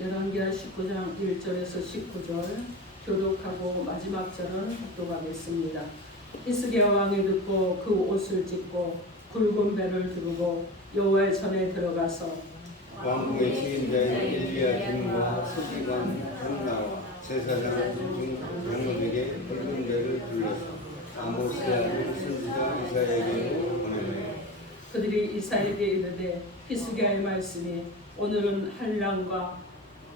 열왕기하 19장 1절에서 19절 교독하고 마지막 절은 합독하겠습니다. 히스기야 왕이 듣고 그 옷을 찢고 굵은 배를 두르고 여호와의 전에 들어가서 왕궁의 지인자인 일리야 등과 서기관 한나와 제사장 중 장로에게 굵은 배를 둘러서 아모스라는 선지자 이사야에게로 보내매 그들이 이사야에게 이르되 히스기야의 말씀이 오늘은 한량과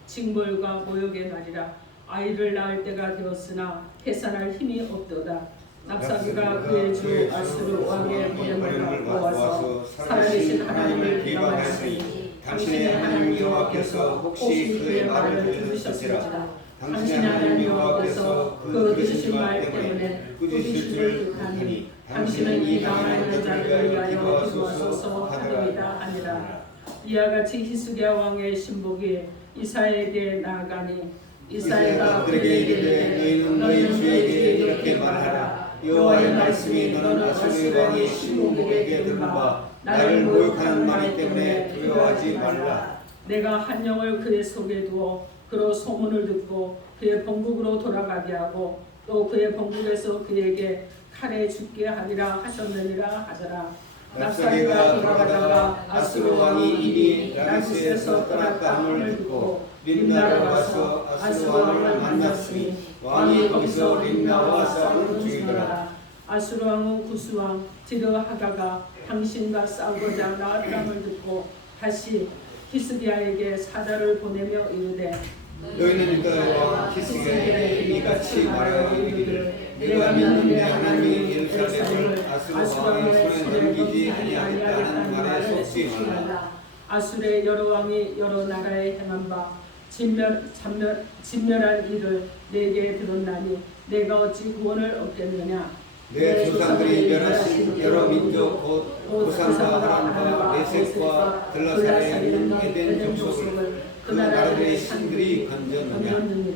징벌과 모욕의 날이라 아이를 낳을 때가 되었으나 해산할 힘이 없도다. 랍사기가 그의 주 아수르 왕의 보냄을 받고 와서 살아계신 하나님을 비방하였으니 당신의 하나님 여호와께서 혹시 그의 말을 들으셨을지라. 당신의 하나님 여호와께서 그 들으신 말 때문에 꾸짖으실 줄 뜻하니 당신은 이 강한 자들을 위하여 기도하소서 하더이다 아니라. 이와 같이 히스기야 왕의 신복이 이사야에게 나아가니 이사야가 그들에게 이르되 너희는 주에게 이렇게 말하라. 여호와의 말씀이 너는 아수르 왕의 신복에게 들은 바 나를 모욕하는 말이 때문에 두려워하지 말라. 내가 한 영을 그의 속에 두어 그로 소문을 듣고 그의 본국으로 돌아가게 하고 또 그의 본국에서 그에게 칼에 죽게 하리라 하셨느니라 하더라. 랍사기가 돌아가다가 아수르 왕이 이미 라미스에서 떠났다 함을 듣고 림나로 가서 아수르 왕을 만났으니 왕이 거기서 림나와 싸우는 중이더라. 아수르 왕은 구스왕 디르하가가 당신과 싸우고자 나왔다함을 듣고 다시 히스기야에게 사자를 보내며 이르되 너희는 여호와 히스기야에게 이같이 말하여 이르기를 내가 믿는 내 하나님이 예루살렘을 아수르 왕의 손에 넘기지 아니하겠다는 말에 속지 말라. 아수르의 여러 왕이 여러 나라에 행한 바 진멸한 일을 내게 들었나니 내가 어찌 구원을 얻겠느냐. 내 조상들이 멸하신 여러 민족 곧 고산과 하란과 레셋과 들라살에 있는 에덴 족속을 그 나라들의 신들이 건졌느냐.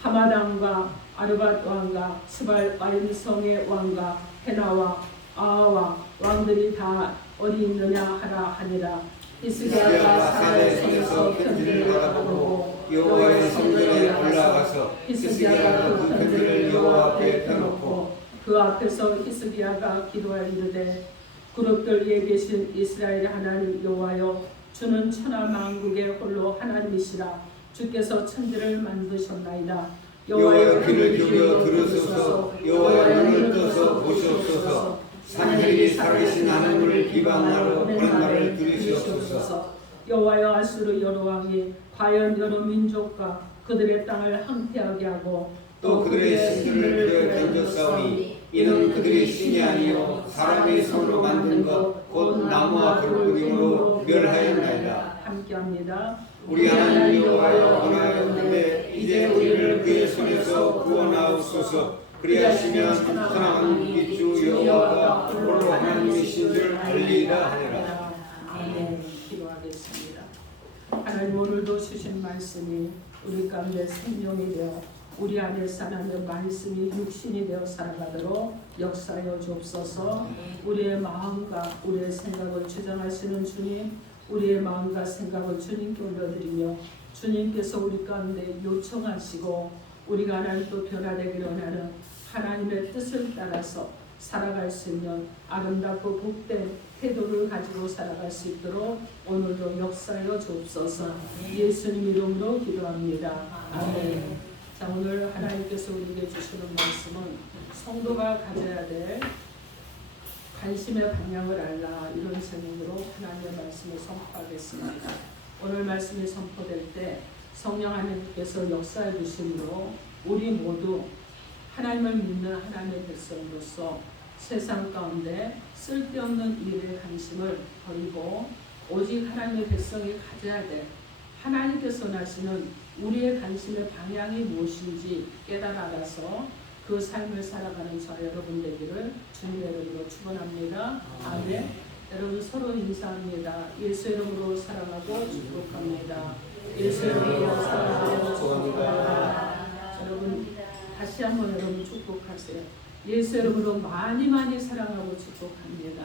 하마당과 아르밧 왕과 스발 와임성의 왕과 헤나와 아하와 왕들이 다 어디 있느냐 하라 하니라. 히스기야가 사자의 손에서 편지를 받아보고 여호와의 성전에 올라가서 히스기야가 그 편지를 여호와 앞에 펴놓고 그 앞에서 히스기야가 기도하여 이르되 그룹들 위에 계신 이스라엘의 하나님 여호와여 주는 천하 만국의 홀로 하나님이시라. 주께서 천지를 만드셨나이다. 여호와여 귀를 기울여 들으소서. 여호와여 눈을 떠서 보시옵소서. 산들이 살아계신 하나님을 비방하러 보낸 말을 들으시옵소서. 여호와여 아수르 여러 왕이 과연 여러 민족과 그들의 땅을 황폐하게 하고 또 그들의 신들을 그에 던졌사오니 이는 그들의 신이 아니요 사람의 손으로 만든 것 곧 나무와 돌무림으로 멸하였나이다. 함께합니다. 우리 하나님 여호와여 원하였는데 이제 우리를 그의 손에서 구원하옵소서. 그리하시면 사랑하는 우리 주 여호와가 홀로 하나님이신 줄 알리라 하리라. 아멘. 기도하겠습니다. 하나님 오늘도 주신 말씀이 우리 가운데 생명이 되어 우리 안에 사는 말씀이 육신이 되어 살아가도록 역사하여 주옵소서. 우리의 마음과 우리의 생각을 주장하시는 주님, 우리의 마음과 생각을 주님께 올려드리며 주님께서 우리 가운데 요청하시고 우리가 하나님 또 변화되기를 원하는 하나님의 뜻을 따라서 살아갈 수 있는 아름답고 복된 태도를 가지고 살아갈 수 있도록 오늘도 역사하여 주옵소서. 예수님 이름으로 기도합니다. 아멘. 자, 오늘 하나님께서 우리에게 주시는 말씀은 성도가 가져야 될 관심의 방향을 알라, 이런 제목으로 하나님의 말씀을 선포하겠습니다. 오늘 말씀이 선포될 때 성령 하나님께서 역사해 주심으로 우리 모두 하나님을 믿는 하나님의 백성으로서 세상 가운데 쓸데없는 일에 관심을 버리고 오직 하나님의 백성이 가져야 될 하나님께서 나시는 우리의 관심의 방향이 무엇인지 깨달아 알아서 그 삶을 살아가는 저 여러분 되기를 주님의 이름으로 축원합니다. 아멘. 여러분 서로 인사합니다. 예수 이름으로 사랑하고 축복합니다. 예수 이름으로 사랑하고 축복합니다. 여러분 다시 한번 여러분 축복하세요. 예수 이름으로 많이 사랑하고 축복합니다.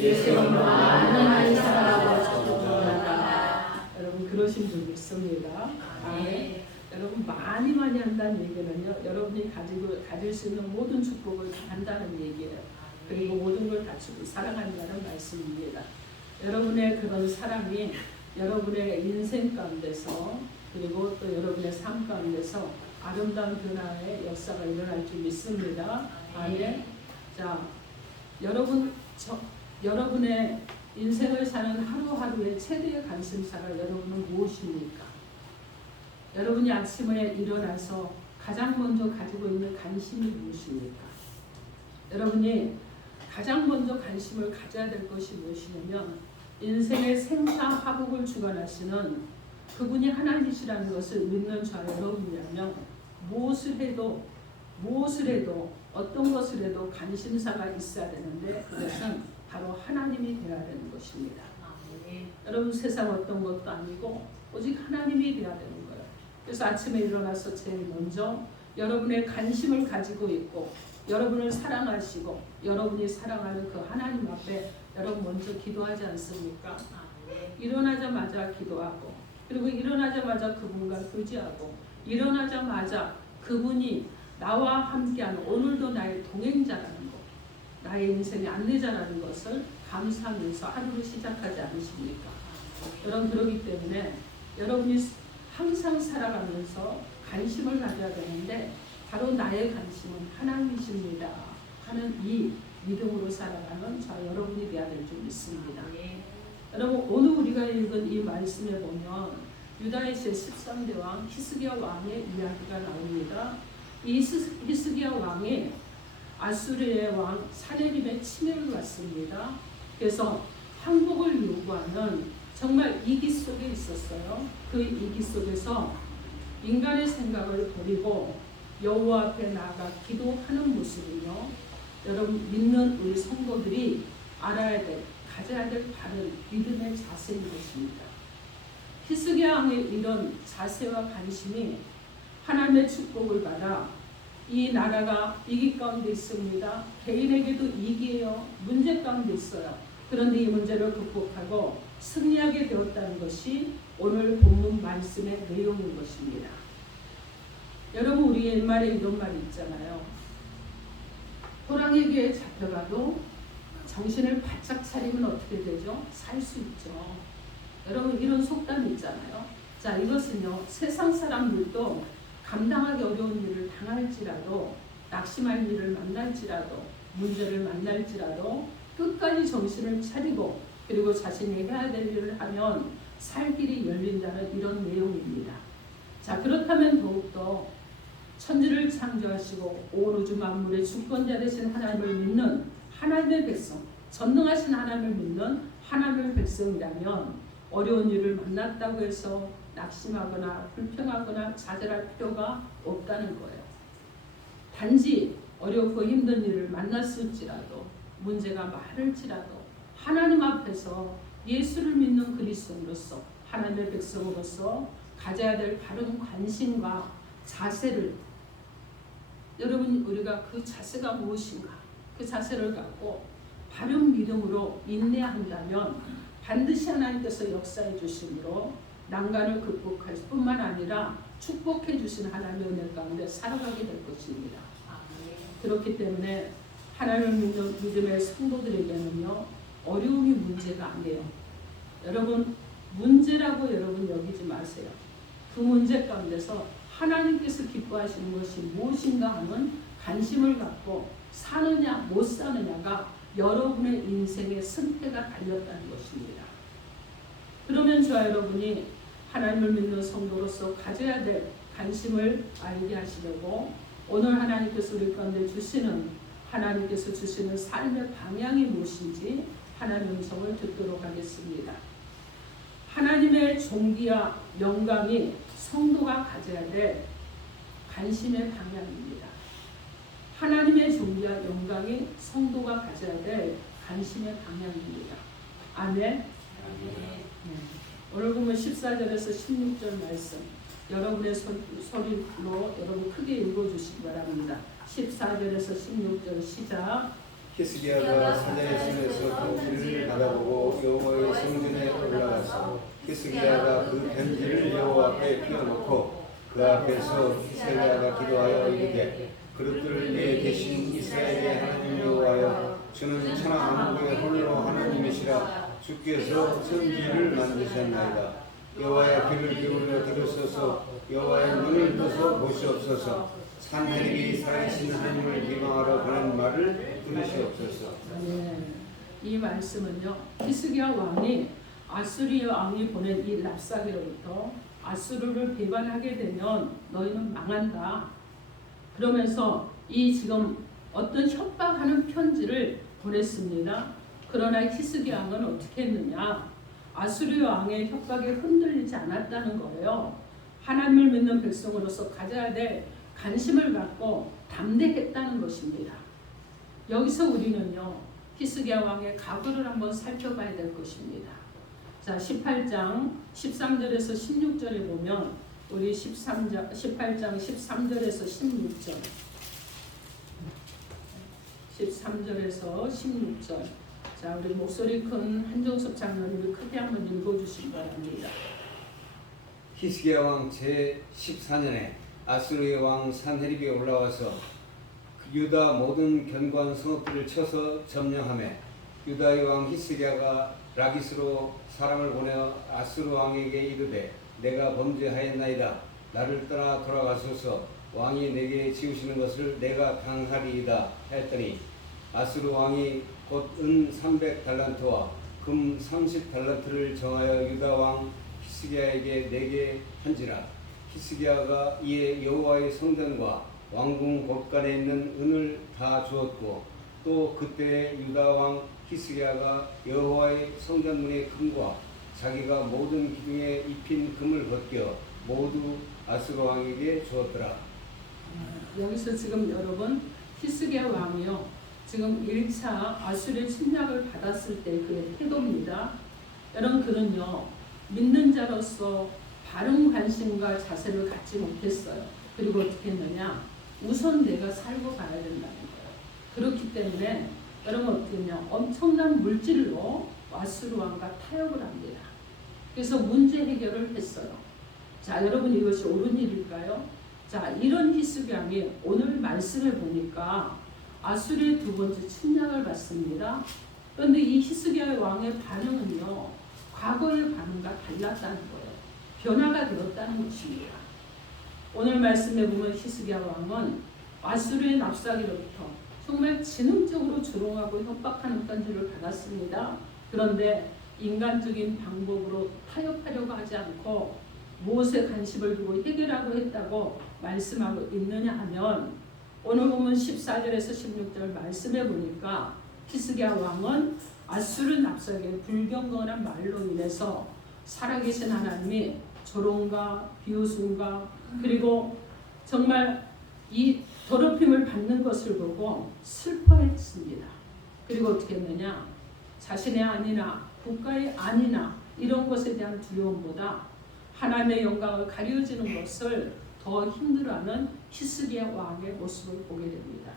예수 이름으로 많이 사랑하고 축복합니다. 여러분 그러신 줄 믿습니다. 아멘. 여러분 많이 한다는 얘기는요, 여러분이 가질 수 있는 모든 축복을 다 한다는 얘기예요. 그리고 모든 걸 다 사랑한다는 말씀입니다. 여러분의 그런 사랑이 여러분의 인생 가운데서 그리고 또 여러분의 삶 가운데서 아름다운 변화의 역사가 일어날 줄 믿습니다. 아멘. 자, 여러분의 인생을 사는 하루하루의 최대의 관심사가 여러분은 무엇입니까? 여러분이 아침에 일어나서 가장 먼저 가지고 있는 관심이 무엇입니까? 여러분이 가장 먼저 관심을 가져야 될 것이 무엇이냐면 인생의 생사화복을 주관하시는 그분이 하나님이시라는 것을 믿는 저 여러분이라면 무엇을 해도 어떤 것을 해도 관심사가 있어야 되는데 그것은 바로 하나님이 되어야 되는 것입니다. 여러분 세상 어떤 것도 아니고 오직 하나님이 되어야 되는 거예요. 그래서 아침에 일어나서 제일 먼저 여러분의 관심을 가지고 있고 여러분을 사랑하시고 여러분이 사랑하는 그 하나님 앞에 여러분 먼저 기도하지 않습니까? 일어나자마자 기도하고 그리고 일어나자마자 그분과 교제하고 일어나자마자 그분이 나와 함께하는 오늘도 나의 동행자라는 것, 나의 인생의 안내자라는 것을 감사하면서 하루를 시작하지 않으십니까? 여러분 그러기 때문에 여러분이 항상 살아가면서 관심을 가져야 되는데 바로 나의 관심은 하나님이십니다 하는 이 믿음으로 살아가는 저 여러분이 되어야 될 줄 믿습니다. 여러분 오늘 우리가 읽은 이 말씀에 보면 유다의 제 13대 왕 히스기야 왕의 이야기가 나옵니다. 이 히스기야 왕이 아수르의 왕 사네립의 침해를 받습니다. 그래서 항복을 요구하는 정말 위기 속에 있었어요. 그 위기 속에서 인간의 생각을 버리고 여호와 앞에 나아가 기도하는 모습은요. 여러분 믿는 우리 성도들이 알아야 될, 가져야 될 바른 믿음의 자세인 것입니다. 히스기야 왕의 이런 자세와 관심이 하나님의 축복을 받아 이 나라가 위기 가운데 있습니다. 개인에게도 위기예요. 문제 가운데 있어요. 그런데 이 문제를 극복하고 승리하게 되었다는 것이 오늘 본문 말씀의 내용인 것입니다. 여러분 우리 옛말에 이런 말이 있잖아요. 호랑이에게 잡혀가도 정신을 바짝 차리면 어떻게 되죠? 살 수 있죠. 여러분 이런 속담이 있잖아요. 자 이것은요 세상 사람들도 감당하기 어려운 일을 당할지라도 낙심할 일을 만날지라도 문제를 만날지라도 끝까지 정신을 차리고 그리고 자신이 해야 될 일을 하면 살 길이 열린다는 이런 내용입니다. 자 그렇다면 더욱더 천지를 창조하시고 온 우주 만물의 주권자 되신 하나님을 믿는 하나님의 백성, 전능하신 하나님을 믿는 하나님의 백성이라면 어려운 일을 만났다고 해서 낙심하거나 불평하거나 좌절할 필요가 없다는 거예요. 단지 어렵고 힘든 일을 만났을지라도 문제가 많을지라도 하나님 앞에서 예수를 믿는 그리스도인으로서 하나님의 백성으로서 가져야 될 바른 관심과 자세를 여러분 우리가 그 자세가 무엇인가 그 자세를 갖고 바른 믿음으로 인내한다면 반드시 하나님께서 역사해 주심으로 난간을 극복할 뿐만 아니라 축복해 주신 하나님의 은혜 가운데 살아가게 될 것입니다. 그렇기 때문에 하나님을 믿는 믿음의 성도들에게는요 어려움이 문제가 아니에요. 여러분 문제라고 여러분 여기지 마세요. 그 문제 가운데서 하나님께서 기뻐하시는 것이 무엇인가 하는 관심을 갖고 사느냐 못 사느냐가 여러분의 인생의 선택가 달렸다는 것입니다. 그러면 저와 여러분이 하나님을 믿는 성도로서 가져야 될 관심을 알게 하시려고 오늘 하나님께서 우리 가운데 주시는 하나님께서 주시는 삶의 방향이 무엇인지 하나님의 음성을 듣도록 하겠습니다. 하나님의 존귀와 영광이 성도가 가져야 될 관심의 방향입니다. 하나님의 존귀와 영광이 성도가 가져야 될 관심의 방향입니다. 아멘. 네. 오늘 보면 14절에서 16절 말씀 여러분의 소리로 여러분 크게 읽어주시기 바랍니다. 14절에서 16절 시작. 히스기야가 사자의 손에서 편지를 받아보고 여호와의 성전에 올라가서 히스기야가 그 편지를 여호와 앞에 펴놓고 그 앞에서 히스기야가 기도하여 이르되 그릇들 위에 계신 이스라엘의 하나님 여호와여 주는 천하 만국의 홀로 하나님이시라 주께서 천지를 만드셨나이다. 여호와의 귀를 기울여 들으소서 여호와의 눈을 떠서 보시옵소서 산헤립이 살아계신 하나님을 비방하러 하는 말을 들으시옵소서. 네. 이 말씀은요 히스기야 왕이 아수리아 왕이 보낸 이 랍사게로부터 아수르를 배반하게 되면 너희는 망한다. 그러면서 이 지금 어떤 협박하는 편지를 보냈습니다. 그러나 히스기야 왕은 어떻게 했느냐? 아수르 왕의 협박에 흔들리지 않았다는 거예요. 하나님을 믿는 백성으로서 가져야 될 관심을 갖고 담대했다는 것입니다. 여기서 우리는요 히스기야 왕의 각오를 한번 살펴봐야 될 것입니다. 자 18장 13절에서 16절에 보면 우리 18장 13절에서 16절 13절에서 16절 자 우리 목소리 큰 한종섭 장로님이 크게 한번 읽어주시기 바랍니다. 히스기야 왕 제14년에 아수르의 왕 산헤립이 올라와서 유다 모든 견고한 성읍들을 쳐서 점령하며 유다의 왕 히스기야가 라기스로 사람을 보내어 아수르 왕에게 이르되 내가 범죄하였나이다. 나를 떠나 돌아가소서. 왕이 내게 지으시는 것을 내가 당하리이다 했더니 아수르 왕이 곧 은 300달란트와 금 30달란트를 정하여 유다 왕 히스기야에게 내게 한지라. 히스기야가 이에 여호와의 성전과 왕궁 곳간에 있는 은을 다 주었고 또 그때 유다 왕 히스기야가 여호와의 성전문의 금과 자기가 모든 기둥에 입힌 금을 벗겨 모두 아수르 왕에게 주었더라. 여기서 지금 여러분 히스기야 왕이요 지금 1차 아수르의 침략을 받았을 때 그의 태도입니다. 여러분 그는요 믿는 자로서 바른 관심과 자세를 갖지 못했어요. 그리고 어떻게 했느냐 우선 내가 살고 가야 된다는 거예요. 그렇기 때문에 여러분 어떻게 했냐 엄청난 물질로 아수르 왕과 타협을 합니다. 그래서 문제 해결을 했어요. 자 여러분 이것이 옳은 일일까요? 자 이런 히스기야 왕이 오늘 말씀을 보니까 아수르의 두 번째 침략을 받습니다. 그런데 이 히스기야 왕의 반응은요 과거의 반응과 달랐다는 거예요. 변화가 되었다는 것입니다. 오늘 말씀에 보면 히스기야 왕은 아수르의 납사기로부터 정말 지능적으로 조롱하고 협박하는 편지를 받았습니다. 그런데 인간적인 방법으로 타협하려고 하지 않고 무엇에 관심을 두고 해결하고 했다고 말씀하고 있느냐 하면 오늘 보면 14절에서 16절 말씀해 보니까 히스기야 왕은 아수르 납사기의 불경건한 말로 인해서 살아계신 하나님이 조롱과 비웃음과 그리고 정말 이 더럽힘을 받는 것을 보고 슬퍼했습니다. 그리고 어떻게 했느냐 자신의 안이나 국가의 안이나 이런 것에 대한 두려움보다 하나님의 영광을 가려지는 것을 더 힘들어하는 히스기야 왕의 모습을 보게 됩니다.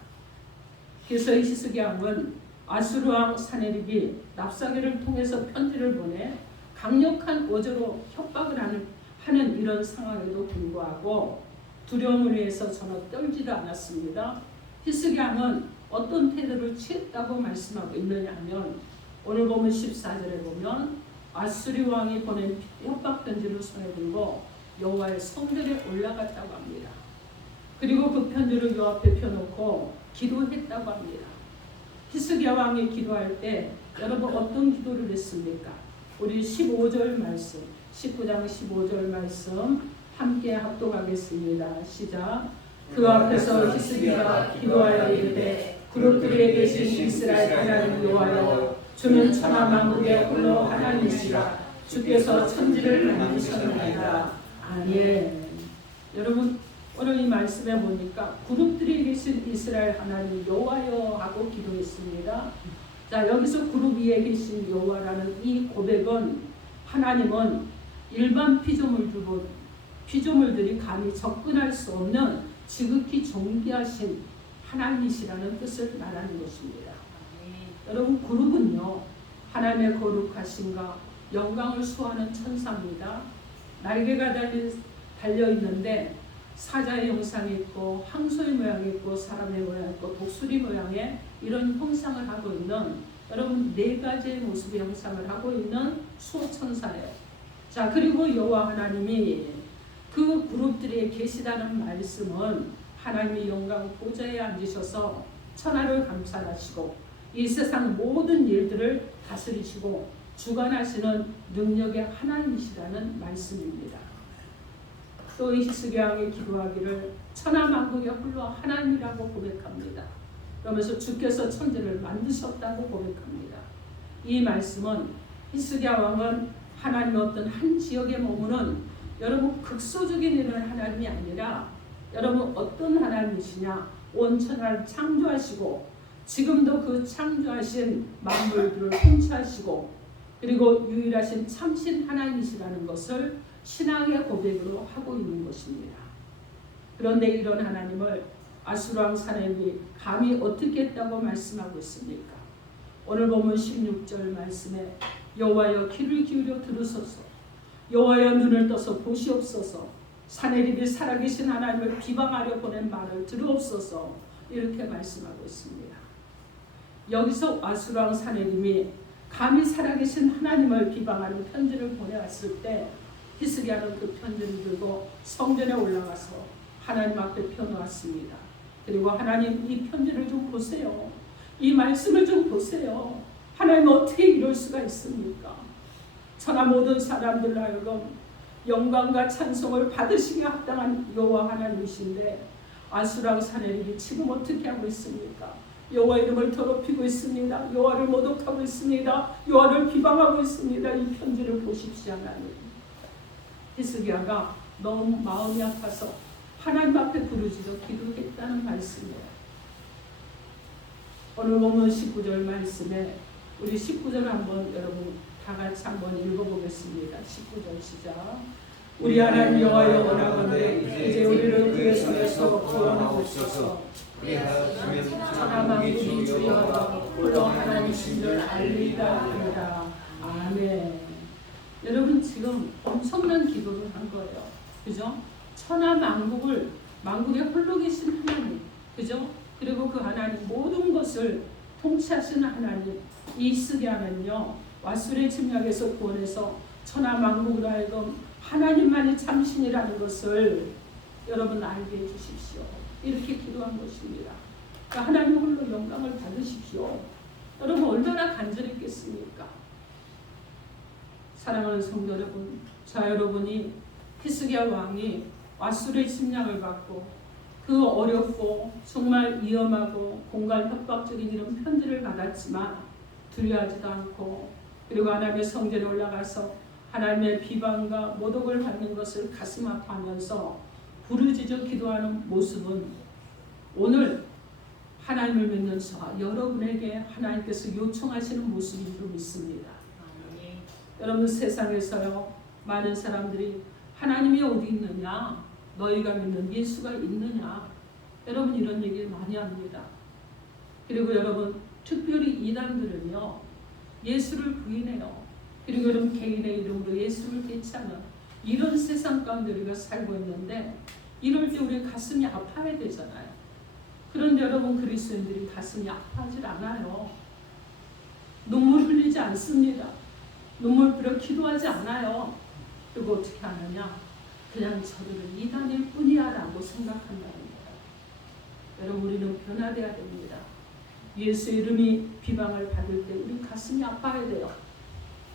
그래서 히스기야 왕은 아수르 왕 산헤립이 랍사게를 통해서 편지를 보내 강력한 어조로 협박을 하는 이런 상황에도 불구하고 두려움을 위해서 전혀 떨지도 않았습니다. 히스기야 왕은 어떤 태도를 취했다고 말씀하고 있느냐 하면 오늘 보면 14절에 보면 아수르 왕이 보낸 협박 편지를 손에 들고 여호와의 성전에 올라갔다고 합니다. 그리고 그 편지를 여호와 앞에 펴놓고 기도했다고 합니다. 히스기야 왕이 기도할 때 여러분 어떤 기도를 했습니까? 우리 15절 말씀 19장 15절 말씀 함께 합독하겠습니다. 시작. 그 앞에서 히스기야가 기도하여 이르되 그룹들에 계신 이스라엘 하나님 여호와여 주는 천하 만국의 홀로 하나님이시라 주께서 천지를 만드셨나이다. 아멘. 여러분 오늘 이 말씀에 보니까 그룹들이 계신 이스라엘 하나님 여호와여 하고 기도했습니다. 자 여기서 그룹 위에 계신 여호와라는 이 고백은 하나님은 일반 피조물들이 감히 접근할 수 없는 지극히 존귀하신 하나님이시라는 뜻을 말하는 것입니다. 여러분 그룹은요 하나님의 거룩하심과 영광을 수호하는 천사입니다. 날개가 달려 있는데 사자의 형상이 있고 항소의 모양이 있고 사람의 모양이 있고 독수리 모양의 이런 형상을 하고 있는, 여러분, 네 가지의 모습의 형상을 하고 있는 수호천사예요. 자, 그리고 여호와 하나님이 그 그룹들에 계시다는 말씀은 하나님의 영광 보좌에 앉으셔서 천하를 감찰하시고 이 세상 모든 일들을 다스리시고 주관하시는 능력의 하나님이시라는 말씀입니다. 또 히스기야 왕이 기도하기를 천하 만국의 홀로 하나님이라고 고백합니다. 그러면서 주께서 천지를 만드셨다고 고백합니다. 이 말씀은 히스기야 왕은 하나님의 어떤 한 지역에 머무는, 여러분, 극소적인 이런 하나님이 아니라, 여러분, 어떤 하나님이시냐, 온 천하를 창조하시고 지금도 그 창조하신 만물들을 통치하시고 그리고 유일하신 참신 하나님이시라는 것을 신앙의 고백으로 하고 있는 것입니다. 그런데 이런 하나님을 아수르 왕 사내립이 감히 어떻게 했다고 말씀하고 있습니까? 오늘 보면 16절 말씀에 여호와여 귀를 기울여 들으소서, 여호와여 눈을 떠서 보시옵소서, 사내립이 살아계신 하나님을 비방하려 보낸 말을 들으옵소서, 이렇게 말씀하고 있습니다. 여기서 아수르 왕 사내립이 감히 살아계신 하나님을 비방하는 편지를 보내왔을 때 히스기야는 그 편지를 들고 성전에 올라가서 하나님 앞에 펴놓았습니다. 그리고 하나님, 이 편지를 좀 보세요. 이 말씀을 좀 보세요. 하나님, 어떻게 이럴 수가 있습니까? 천하 모든 사람들로 하여금 영광과 찬송을 받으시기에 합당한 여호와 하나님이신데 아수르 왕 사내립이 지금 어떻게 하고 있습니까? 여호와 이름을 더럽히고 있습니다. 여호와를 모독하고 있습니다. 여호와를 비방하고 있습니다. 이 편지를 보십시오. 하나님. 히스기야가 너무 마음이 아파서 하나님 앞에 부르짖어 기도했다는 말씀이에요. 오늘 보면 19절 말씀에 우리 19절 한번 여러분 다 같이 한번 읽어보겠습니다. 19절 시작. 우리 하나님 여호와여 원하건대 이제 우리를 그의 손에서 구원하옵소서. 우리하시면 천하 만국이 주 여호와 홀로 하나님이신 줄 알리이다 하리라. 아멘. 여러분, 지금 엄청난 기도를 한 거예요. 그죠? 천하 만국을, 만국에 홀로 계신 하나님, 그죠? 그리고 그 하나님 모든 것을 통치하시는 하나님, 이 히스기야는요 아수르의 침략에서 구원해서 천하 만국으로 하여금 하나님만이 참신이라는 것을 여러분 알게 해주십시오. 이렇게 기도한 것입니다. 그러니까 하나님 홀로 영광을 받으십시오. 여러분, 얼마나 간절했겠습니까? 사랑하는 성도 여러분, 자, 여러분이 히스기야 왕이 아수르의 침략을 받고 그 어렵고 정말 위험하고 공갈 협박적인 이런 편지를 받았지만 두려워하지도 않고, 그리고 하나님의 성전에 올라가서 하나님의 비방과 모독을 받는 것을 가슴 아파하면서 부르짖어 기도하는 모습은 오늘 하나님을 믿는 저와 여러분에게 하나님께서 요청하시는 모습인 줄 믿습니다. 여러분, 세상에서요 많은 사람들이 하나님이 어디 있느냐, 너희가 믿는 예수가 있느냐, 여러분 이런 얘기를 많이 합니다. 그리고 여러분, 특별히 이단들은요 예수를 부인해요. 그리고 여러분, 개인의 이름으로 예수를 대체하는 이런 세상 가운데 우리가 살고 있는데, 이럴 때 우리 가슴이 아파야 되잖아요. 그런데 여러분, 그리스도인들이 가슴이 아파하지 않아요. 눈물 흘리지 않습니다. 눈물 뿌려 기도하지 않아요. 그리고 어떻게 하느냐, 그냥 저들은 이단일 뿐이야 라고 생각한다는 거예요. 여러분, 우리는 변화되어야 됩니다. 예수 이름이 비방을 받을 때 우리 가슴이 아파야 돼요.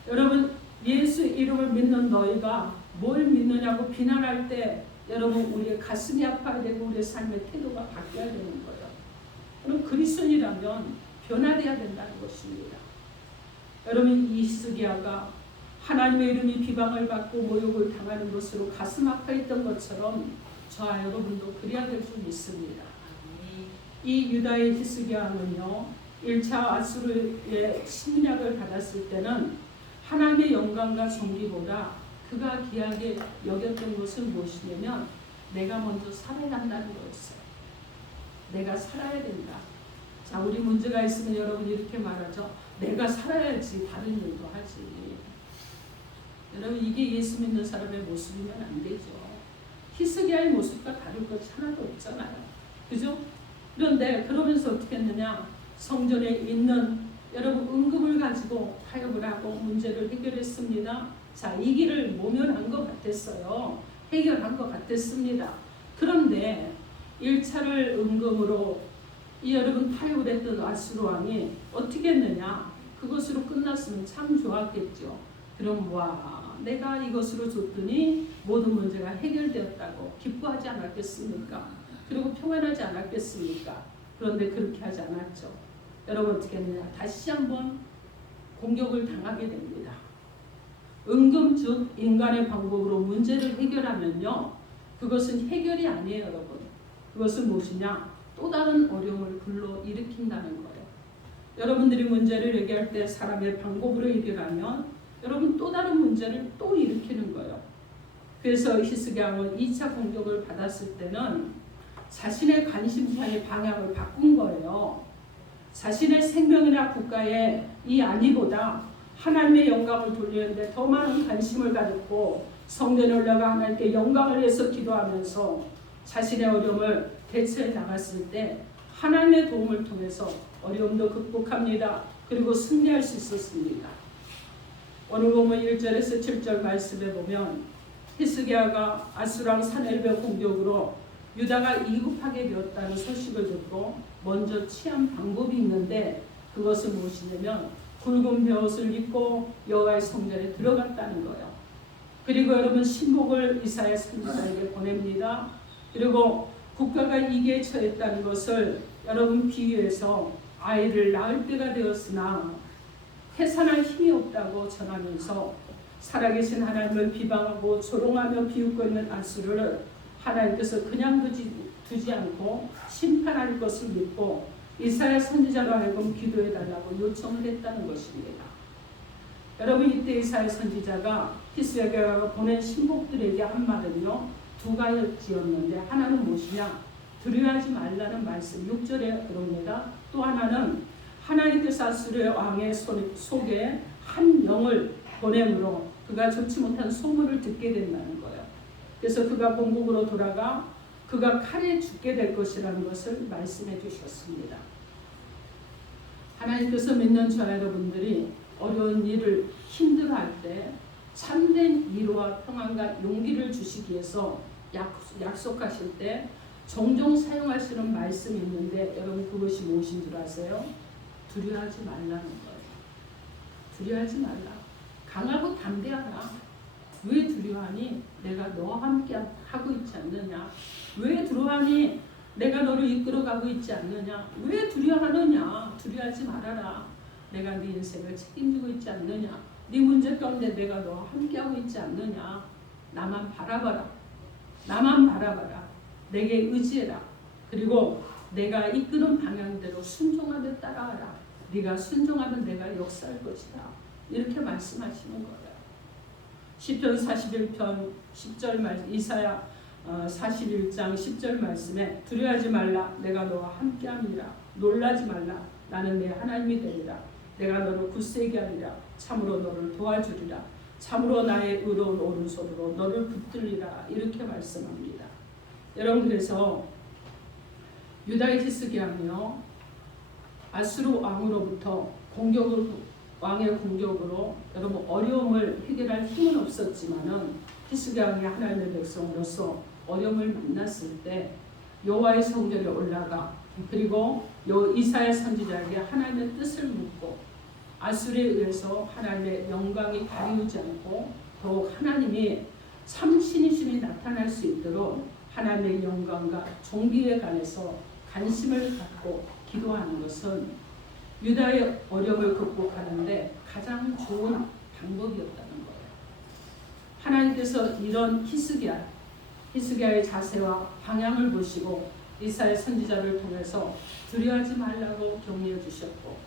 여러분, 예수 이름을 믿는 너희가 뭘 믿느냐고 비난할 때 여러분, 우리의 가슴이 아파야 되고 우리의 삶의 태도가 바뀌어야 되는 거예요. 여러분, 그리스도인이라면 변화되어야 된다는 것입니다. 여러분, 이 히스기야가 하나님의 이름이 비방을 받고 모욕을 당하는 것으로 가슴 아파했던 것처럼 저와 여러분도 그래야 될 줄 믿습니다. 이 유다의 히스기야는요 1차 아수르의 침략을 받았을 때는 하나님의 영광과 존귀보다 그가 귀하게 여겼던 것은 무엇이냐면 내가 먼저 살아야 한다는 거였어요. 내가 살아야 된다. 자, 우리 문제가 있으면 여러분 이렇게 말하죠. 내가 살아야지 다른 일도 하지. 여러분 이게 예수 믿는 사람의 모습이면 안 되죠. 히스기야의 모습과 다를 것이 하나도 없잖아요. 그죠? 그런데 그러면서 어떻게 했느냐? 성전에 있는 여러분 은금을 가지고 타협을 하고 문제를 해결했습니다. 자, 이 길을 모면한 것 같았어요. 해결한 것 같았습니다. 그런데 1차를 은금으로 이 여러분 타협을 했던 아수르 왕이 어떻게 했느냐? 그것으로 끝났으면 참 좋았겠죠. 그럼 와, 내가 이것으로 줬더니 모든 문제가 해결되었다고 기뻐하지 않았겠습니까? 그리고 평안하지 않았겠습니까? 그런데 그렇게 하지 않았죠. 여러분 어떻게 했느냐? 다시 한번 공격을 당하게 됩니다. 은금 즉 인간의 방법으로 문제를 해결하면요, 그것은 해결이 아니에요, 여러분. 그것은 무엇이냐? 또 다른 어려움을 불러일으킨다는 거예요. 여러분들이 문제를 해결할 때 사람의 방법으로 해결하면 여러분 또 다른 문제를 또 일으키는 거예요. 그래서 히스기야 왕은 2차 공격을 받았을 때는 자신의 관심사의 방향을 바꾼 거예요. 자신의 생명이나 국가의 이 안위보다 하나님의 영광을 돌리는데 더 많은 관심을 가졌고, 성전에 올라가 하나님께 영광을 위해서 기도하면서 자신의 어려움을 대처해 나갔을 때 하나님의 도움을 통해서 어려움도 극복합니다. 그리고 승리할 수 있었습니다. 오늘 보면 1절에서 7절 말씀에 보면 히스기야가 아수르왕 사네립의 공격으로 유다가 이급하게 되었다는 소식을 듣고 먼저 취한 방법이 있는데, 그것은 무엇이냐면 굵은 베옷을 입고 여호와의 성전에 들어갔다는 거예요. 그리고 여러분 신복을 이사야 선지자에게 보냅니다. 그리고 국가가 위기에 처했다는 것을 여러분 비유해서 아이를 낳을 때가 되었으나 해산할 힘이 없다고 전하면서 살아계신 하나님을 비방하고 조롱하며 비웃고 있는 아수르를 하나님께서 그냥 두지 않고 심판할 것을 믿고 이사야 선지자로 하여금 기도해달라고 요청을 했다는 것입니다. 여러분 이때 이사야 선지자가 히스기야가 보낸 신복들에게 한 말은요, 두 가지였는데, 하나는 무엇이냐? 두려워하지 말라는 말씀 6절에 그럽니다. 또 하나는 하나님께서 아수르 왕의 속에 한 영을 보내므로 그가 좋지 못한 소문을 듣게 된다는 거예요. 그래서 그가 본국으로 돌아가 그가 칼에 죽게 될 것이라는 것을 말씀해 주셨습니다. 하나님께서 믿는 저와 여러분들이 어려운 일을 힘들어할 때 참된 위로와 평안과 용기를 주시기 위해서 약속하실 때 종종 사용하시는 말씀이 있는데, 여러분 그것이 무엇인 줄 아세요? 두려워하지 말라는 거예요. 두려워하지 말라. 강하고 담대하라. 왜 두려워하니? 내가 너와 함께 하고 있지 않느냐? 왜 두려워하니? 내가 너를 이끌어가고 있지 않느냐? 왜 두려워하느냐? 두려워하지 말아라. 내가 네 인생을 책임지고 있지 않느냐? 네 문제 가운데 내가 너와 함께하고 있지 않느냐? 나만 바라봐라. 나만 바라봐라. 내게 의지해라. 그리고 내가 이끄는 방향대로 순종하며 따라가라. 네가 순종하면 내가 역사할 것이다. 이렇게 말씀하시는 거예요. 시편 41편 10절 말씀, 이사야 41장 10절 말씀에 두려워하지 말라. 내가 너와 함께함이라. 놀라지 말라. 나는 내 하나님이 되리라. 내가 너를 굳세게 하리라. 참으로 너를 도와주리라. 참으로 나의 의로운 오른손으로 너를 붙들리라. 이렇게 말씀합니다. 여러분 그래서 유다의 히스기야는요, 아수르 왕으로부터 왕의 공격으로 여러분 어려움을 해결할 힘은 없었지만은 히스기야 왕이 하나님의 백성으로서 어려움을 만났을 때 여호와의 성전에 올라가 그리고 이사야 선지자에게 하나님의 뜻을 묻고 아수르에 의해서 하나님의 영광이 가리우지 않고 더욱 하나님이 참신이심이 나타날 수 있도록 하나님의 영광과 존귀에 관해서 관심을 갖고 기도하는 것은 유다의 어려움을 극복하는데 가장 좋은 방법이었다는 거예요. 하나님께서 이런 히스기야의 자세와 방향을 보시고 이사야 선지자를 통해서 두려워하지 말라고 격려해 주셨고,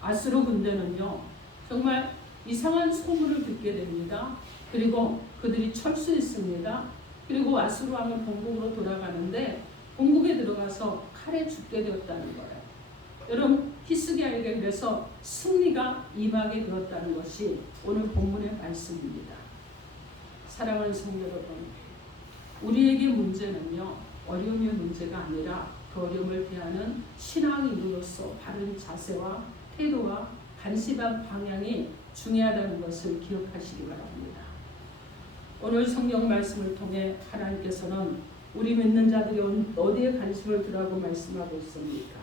아수르 군대는요 정말 이상한 소문을 듣게 됩니다. 그리고 그들이 철수했습니다. 그리고 아수르 왕은 본국으로 돌아가는데 본국에 들어가서 칼에 죽게 되었다는 거예요. 여러분 히스기야에게 그래서 승리가 임하게 되었다는 것이 오늘 본문의 말씀입니다. 사랑하는 성도 여러분, 우리에게 문제는요 어려움의 문제가 아니라 그 어려움을 대하는 신앙인으로서 바른 자세와 태도와 관심한 방향이 중요하다는 것을 기억하시기 바랍니다. 오늘 성경 말씀을 통해 하나님께서는 우리 믿는 자들이 어디에 관심을 두라고 말씀하고 있습니까?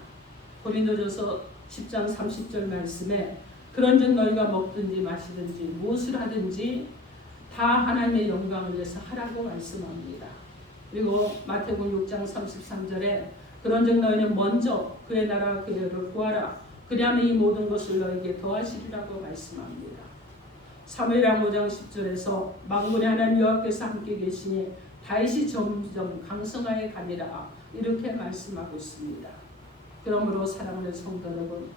고린도전서 10장 30절 말씀에 그런즉 너희가 먹든지 마시든지 무엇을 하든지 다 하나님의 영광을 위해서 하라고 말씀합니다. 그리고 마태복음 6장 33절에 그런즉 너희는 먼저 그의 나라와 그의 의를 구하라. 그리하면 이 모든 것을 너희에게 더하시리라고 말씀합니다. 사무엘상 5장 10절에서 만군의 하나님 여호와께서 함께 계시니 다윗이 점점 강성하여 가니라 이렇게 말씀하고 있습니다. 그러므로 사랑하는 성도 여러분,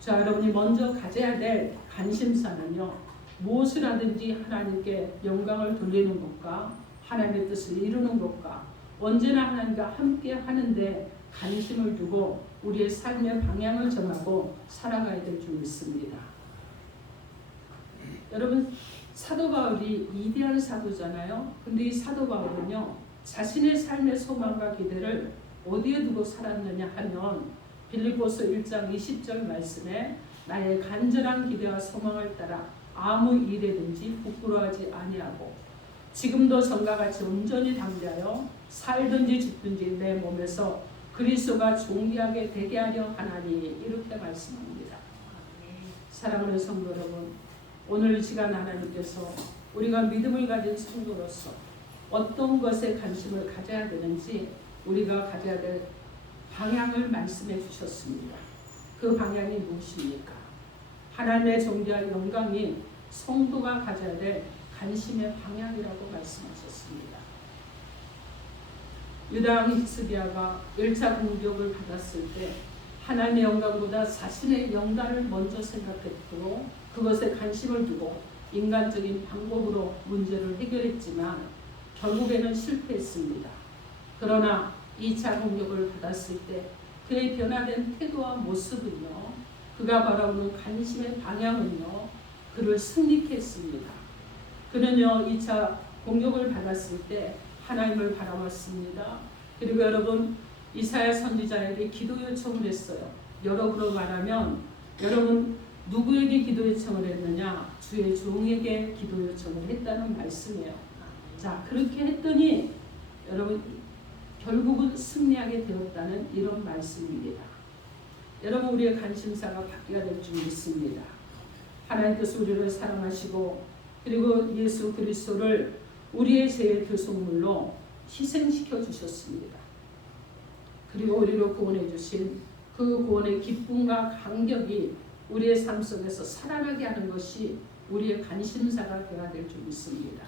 자 여러분이 먼저 가져야 될 관심사는요 무엇을 하든지 하나님께 영광을 돌리는 것과 하나님의 뜻을 이루는 것과 언제나 하나님과 함께 하는데 관심을 두고 우리의 삶의 방향을 정하고 살아가야 될 줄 믿습니다. 여러분 사도 바울이 위대한 사도잖아요. 근데 이 사도 바울은요 자신의 삶의 소망과 기대를 어디에 두고 살았느냐 하면 빌립보서 1장 20절 말씀에 나의 간절한 기대와 소망을 따라 아무 일에든지 부끄러워하지 아니하고 지금도 전과 같이 온전히 담대하여 살든지 죽든지 내 몸에서 그리스도가 존귀하게 되게 하려 하나니 이렇게 말씀합니다. 사랑하는 성도 여러분, 오늘 이 시간 하나님께서 우리가 믿음을 가진 성도로서 어떤 것에 관심을 가져야 되는지 우리가 가져야 될 방향을 말씀해 주셨습니다. 그 방향이 무엇입니까? 하나님의 존귀한 영광이 성도가 가져야 될 관심의 방향이라고 말씀하셨습니다. 유다 왕 히스기야가 1차 공격을 받았을 때 하나님의 영광보다 자신의 영광을 먼저 생각했고 그것에 관심을 두고 인간적인 방법으로 문제를 해결했지만 결국에는 실패했습니다. 그러나 2차 공격을 받았을 때 그의 변화된 태도와 모습은요, 그가 바라보는 관심의 방향은요, 그를 승리케 했습니다. 그는요 2차 공격을 받았을 때 하나님을 바라봤습니다. 그리고 여러분 이사야 선지자에게 기도 요청을 했어요. 여러분으로 말하면 여러분 누구에게 기도 요청을 했느냐? 주의 종에게 기도 요청을 했다는 말씀이에요. 자 그렇게 했더니 여러분 결국은 승리하게 되었다는 이런 말씀입니다. 여러분 우리의 관심사가 바뀌어야 될 줄 믿습니다. 하나님께서 우리를 사랑하시고 그리고 예수 그리스도를 우리의 죄의 대속물로 희생시켜 주셨습니다. 그리고 우리를 구원해 주신 그 구원의 기쁨과 감격이 우리의 삶 속에서 살아나게 하는 것이 우리의 관심사가 되어야 될 줄 믿습니다.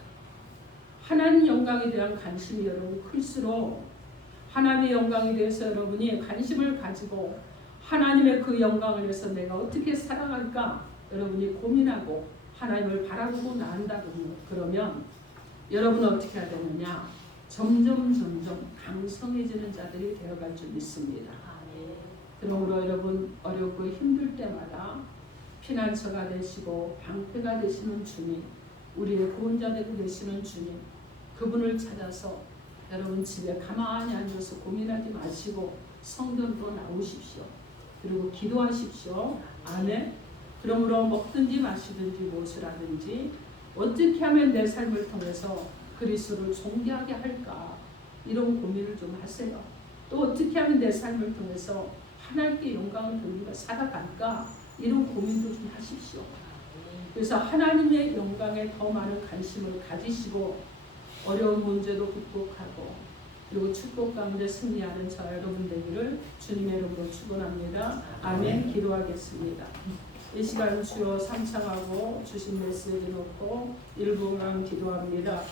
하나님 영광에 대한 관심이 여러분 클수록 하나님의 영광에 대해서 여러분이 관심을 가지고 하나님의 그 영광을 위해서 내가 어떻게 살아갈까 여러분이 고민하고 하나님을 바라보고 나간다고 그러면 여러분은 어떻게 해야 되느냐? 점점 강성해지는 자들이 되어갈 줄 믿습니다. 그러므로 여러분 어렵고 힘들 때마다 피난처가 되시고 방패가 되시는 주님, 우리의 구원자 되고 계시는 주님, 그분을 찾아서 여러분 집에 가만히 앉아서 고민하지 마시고 성전으로 나오십시오. 그리고 기도하십시오. 아멘. 그러므로 먹든지 마시든지 무엇을 하든지 어떻게 하면 내 삶을 통해서 그리스도를 존귀하게 할까 이런 고민을 좀 하세요. 또 어떻게 하면 내 삶을 통해서 하나님께 영광을 돌리며 살아갈까 이런 고민도 좀 하십시오. 그래서 하나님의 영광에 더 많은 관심을 가지시고 어려운 문제도 극복하고 그리고 축복 가운데 승리하는 저 여러분 되기를 주님의 이름으로 축원합니다. 아멘. 기도하겠습니다. 이 시간 주여 상상하고 주신 메시지 놓고 일부만 기도합니다.